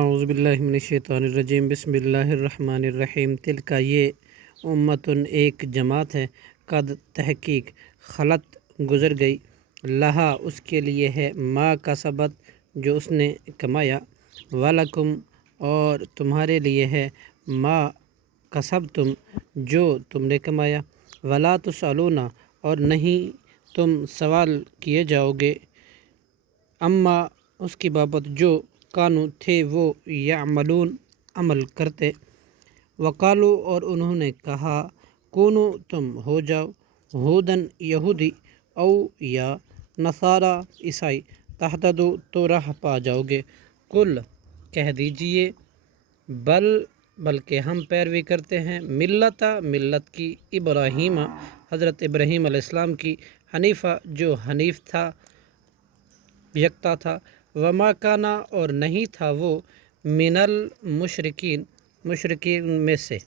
اعوذ باللہ من الشیطان الرجیم، بسم اللہ الرحمن الرحیم۔ تلک یہ امتن ایک جماعت ہے، قد تحقیق خلط گزر گئی، لہا اس کے لیے ہے، ما کسبت جو اس نے کمایا، ولکم اور تمہارے لیے ہے، ما کسبتم جو تم نے کمایا، ولا تسألون اور نہیں تم سوال کیے جاؤ گے، اما اس کی بابت جو کانو تھے وہ یعملون عمل کرتے، وقالو اور انہوں نے کہا، کونو تم ہو جاؤ، ہودن یہودی، او یا نصارا عیسائی، تہتدو تو راہ پا جاؤ گے۔ کل کہہ دیجئے، بلکہ ہم پیروی کرتے ہیں ملت کی، ابراہیم حضرت ابراہیم علیہ السلام کی، حنیفہ جو حنیف تھا، یکتا تھا، وما کانا اور نہیں تھا وہ، من المشرکین مشرکین میں سے۔